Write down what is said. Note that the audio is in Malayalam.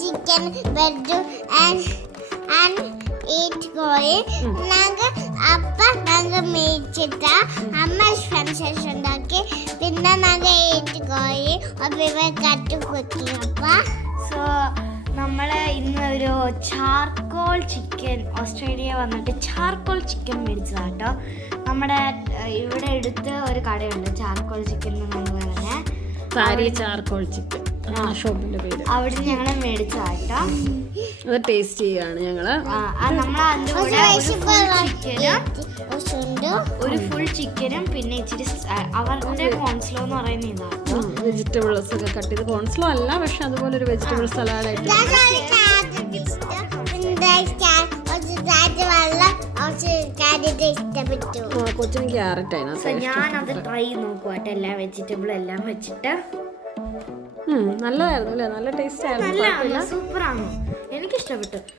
Chicken, bed and and eat കോഴി നാങ്ക അപ്പ നാങ്ക മേടിച്ചിട്ട അമ്മ ഫ്രൻസസ് ഉണ്ടാക്കി. പിന്നെ നഗ ഈറ്റ് കോഴി അപ്പൊ ഇവ കട്ട് കുക്കി അപ്പ ഒരു ചാർക്കോൾ ചിക്കൻ ഓസ്ട്രേലിയ വന്നിട്ട് ചാർക്കോൾ ചിക്കൻ മേടിച്ചതാണ് കേട്ടോ. നമ്മുടെ ഇവിടെ എടുത്ത് ഒരു കടയുണ്ട് ചാർക്കോൾ ചിക്കൻ എന്ന് സാരി ചാർക്കോൾ ചിക്കൻ ആ ഷോപ്പിന്റെ പേര്. അവിടെ ഞങ്ങൾ മേടിച്ചതാട്ടോ അത് ടേസ്റ്റ് ചെയ്യാണ് ഞങ്ങൾ. ഒരു full ഉണ്ട് ഒരു ഫുൾ ചിക്കനും പിന്നെ ഇച്ചിരി അവരുടെ കോൺസ്ലോ എന്ന് പറയുന്ന ഇതാണ് വെജിറ്റബിൾസ് ഒക്കെ കട്ട് ചെയ്ത്. കോൺസ്ലോ അല്ല പക്ഷെ അതുപോലെ ഒരു വെജിറ്റബിൾ സലാഡ് ആയിട്ട് ഇഷ്ടപ്പെട്ടു. കൊച്ചിന് ക്യാരറ്റ് സോ ഞാൻ ഞാനത് ട്രൈ നോക്കുവാട്ടെ എല്ലാ വെജിറ്റബിൾ എല്ലാം വെച്ചിട്ട്. നല്ലതായിരുന്നു അല്ലേ? നല്ല ടേസ്റ്റ് ആയിരുന്നു. സൂപ്പറാണ്. എനിക്കിഷ്ടപ്പെട്ടു.